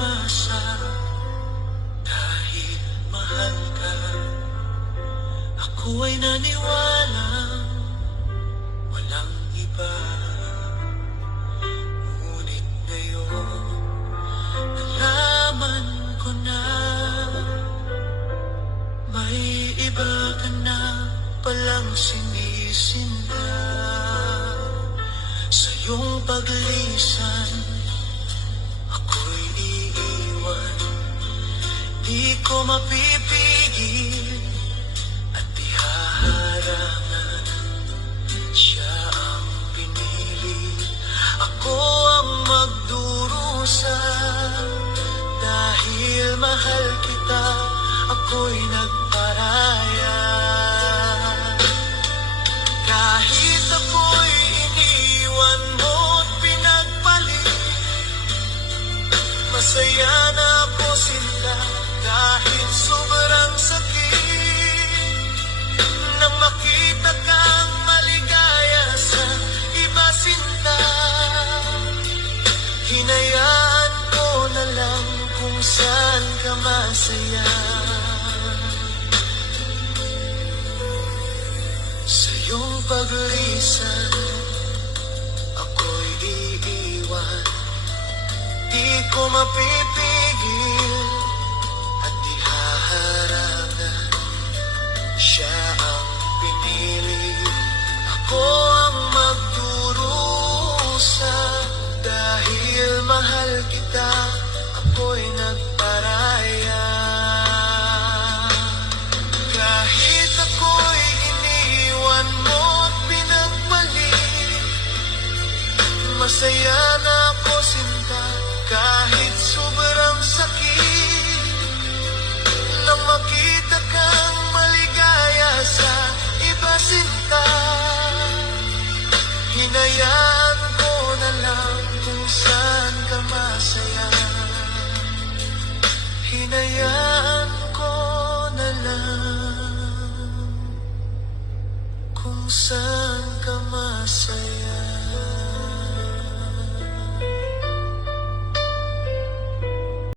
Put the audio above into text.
umasa dahil mahal ka. Ako ay naniwalang walang iba. Ngunit ngayon nalaman ko na may iba ka na palang sinisinda. Sa iyong paglisan ako'y iiwan. Di ko mapipigil at di haharangan. Siya ang pinili, ako ang magdurusa. Dahil mahal kita, ako'y nagparaya. Kahit ako'y iniwan mo't pinagpalit, masaya na ako sinta. Kahit sobrang sakit, nang makita kang maligaya sa iba sinta, hinayaan ko na lang kung saan ka masaya. Sa iyong paglisan ako'y iiwan. Di ko mapipigil at di haharangan. Siya ang pinili, ako ang magdurusa. Dahil mahal kita, ako'y nagparaya. Kahit ako'y iniwan mo't pinagpalit, masaya na ako sinta. Kahit sobrang sakit, nang makita kang maligaya sa iba sinta, hinayaan ko na lang kung saan ka masaya. Hinayaan ko na lang kung saan ka masaya.